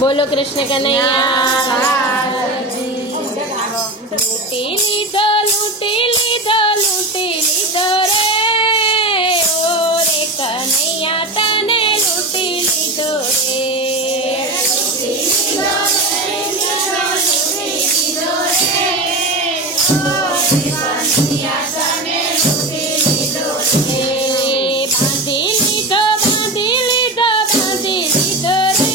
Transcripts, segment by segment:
बोलो कृष्ण कन्हैया। लूटी लीधो लूटी लीधो लूटी लीधो रे ओ रे कन्हैया तने लूटी लीधो रे। लूटी लीधो लूटी लीधो रे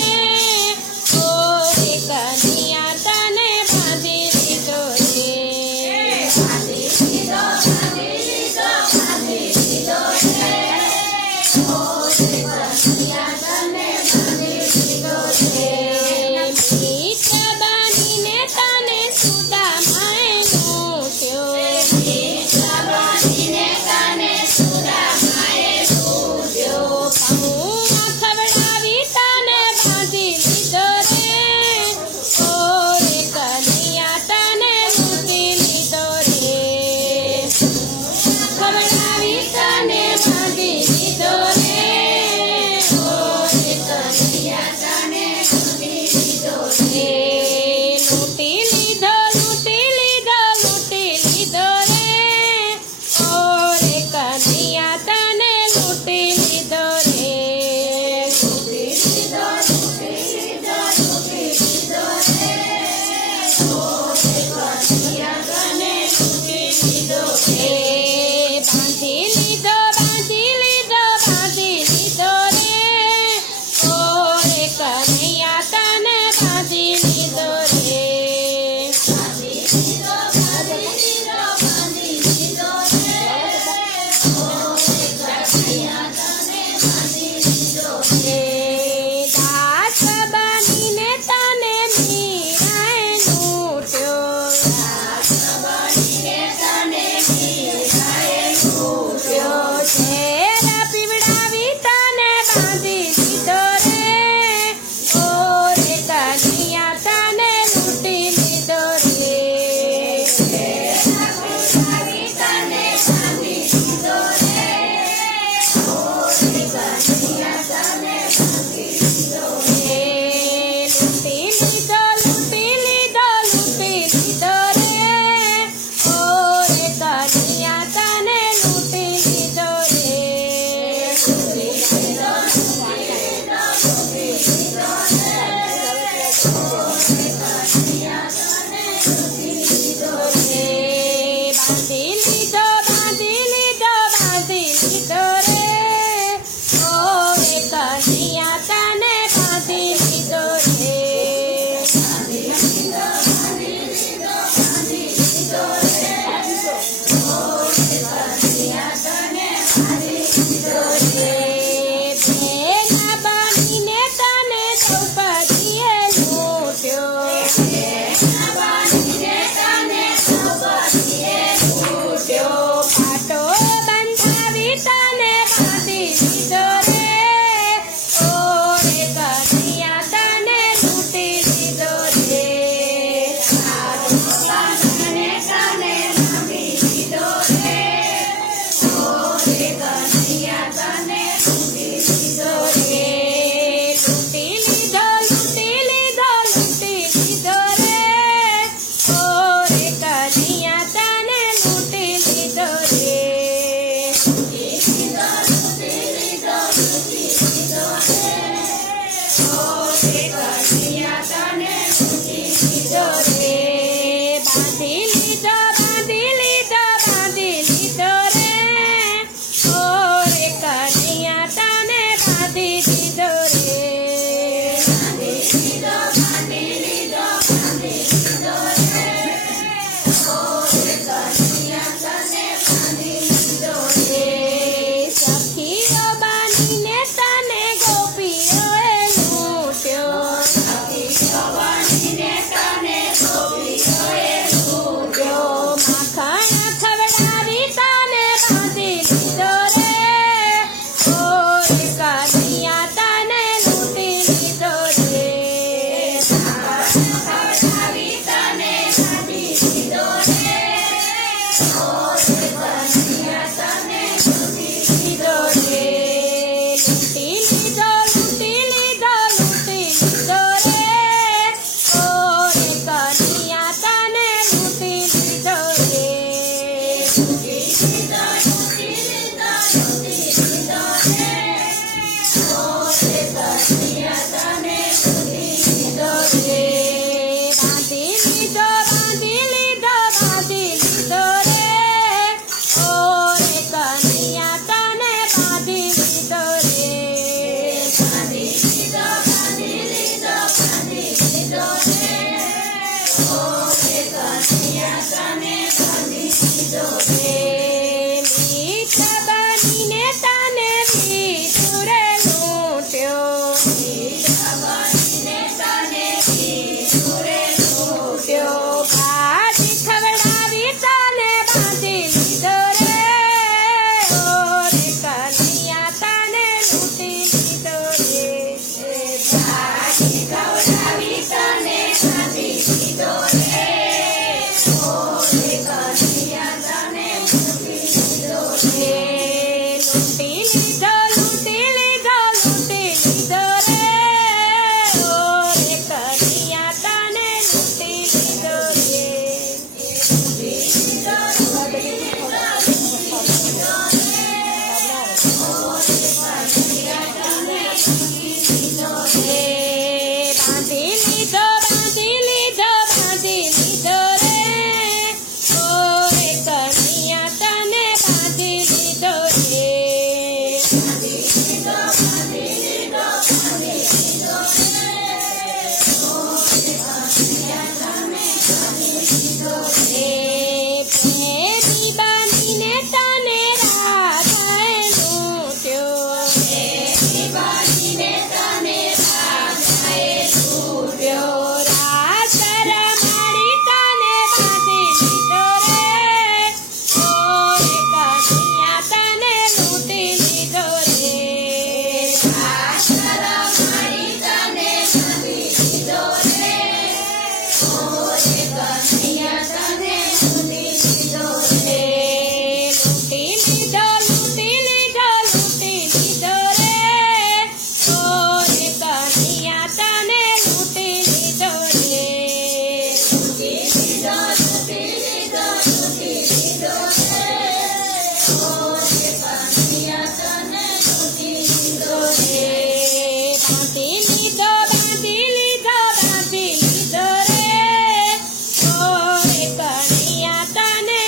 તને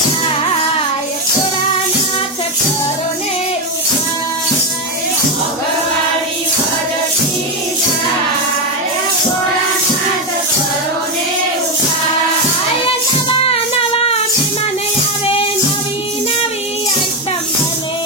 જાય ભોળાનાથ કરો ને ઉપાય મોગવારી વધતી જાય ભોળાનાથ કરો ને ઉપાય નવા નવા મહેમાન આવે નવી નવી આઈટમ બને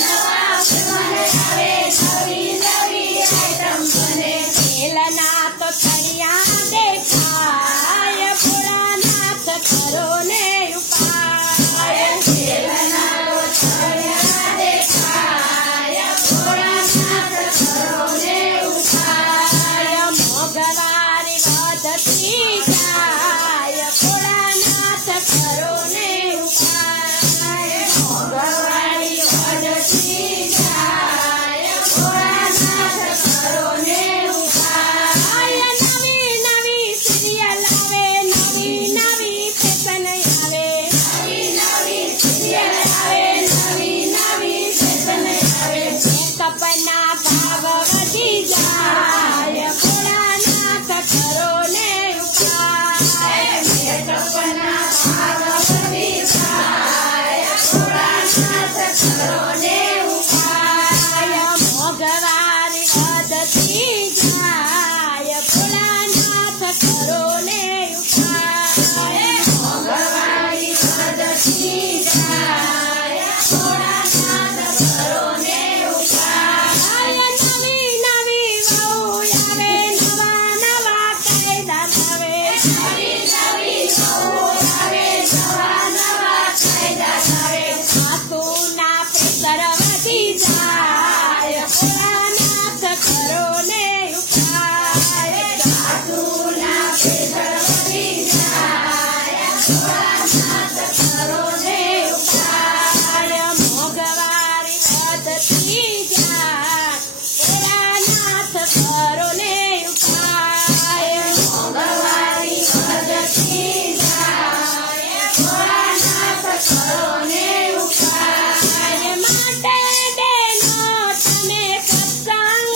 નવા મહેમાન આવે નવી નવી આઈટમ બને પહેલાના તો તૈયાર દેખાય ભોળાનાથ કરો ને ઉપાય પહેલાના તો તૈયાર દેખાય ભોળાનાથ કરો ને ઉપાય મોગવારી વધતી જાય ભોળાનાથ કરો ને ઉપાય મોગવારી વધતી જાય ભોળાનાથ કરો ને ઉપાય નવી નવી સિરિયલ આવે નવી નવી ફેશન આવે નવી નવી સિરિયલ આવે નવી નવી ફેશન આવે મેકઅપના ભાવ વધી જાય ભોળાનાથ કરો ને ઉપાય મેકઅપના ભાવ વધી જાય ભોળાનાથ કરો ને ઉપાય મોગવારી વધતી જાય ભોળાનાથ કરો ને ઉપાય મોગવારી વધતી જાય ભોળાનાથ કરો ને ઉપાય નવી નવી વહુ આવે નવા નવા કાયદા આવે નવી નવી વહુ આવે નવા નવા કાયદા આવે સાસુના પ્રેશર વધી જાય ભોળાનાથ કરો ને ઉપાય સાસુના પ્રેશર વધી જાય ભોળાનાથ કરો ને ઉપાય મોગવારી વધતી જાય ભોળાનાથ કરો ને ઉપાય મોગવારી વધતી જાય ભોળાનાથ કરો ને ઉપાય માટે બેનો તમે સત્સંગ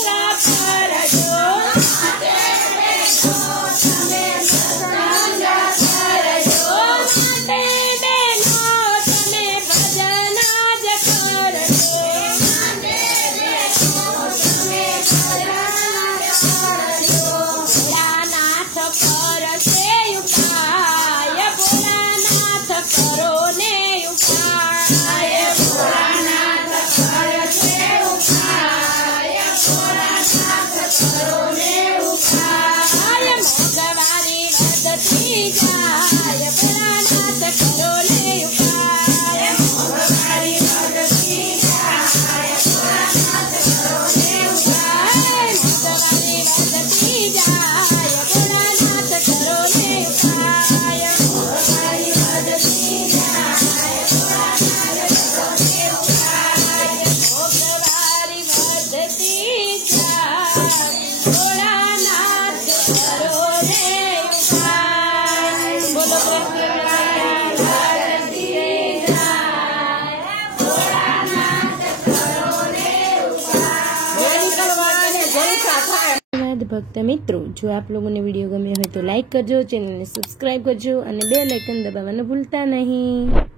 કરજો માટે બેનો તમે સત્સંગ કરજો માટે બેનો તમે ભજન જ કરજો માટે બેનો તમે ભજન જ કરજો ભોળાનાથ કરશે ઉપાય ભોળાનાથ કરો ને ઉપાય ભોળાનાથ કરશે ઉપાય ભોળાનાથ કરો ને ઉપાય મોગવારી વધતી જાય ભોળાનાથ કરો ને ઉપાય મોગવારી વધતી જાય ભોળાનાથ કરો ને ઉપાય મોગવારી વધતી જાય ભોળાનાથ કરો ને ઉપાય મોગવારી વધતી જાય ભોળાનાથ કરો ને ઉપાય મોગવારી વધતી જાય ભોળાનાથ કરો ને ઉપાય બોલો કૃષ્ણ વધતી જાય ભોળાનાથ કરો ને ઉપાય ભક્ત મિત્રો, જો આપ લોકોને વિડીયો ગમ્યો હોય તો લાઈક કરજો, ચેનલને સબસ્ક્રાઈબ કરજો અને બેલ આઇકન દબાવવાનું ભૂલતા નહીં.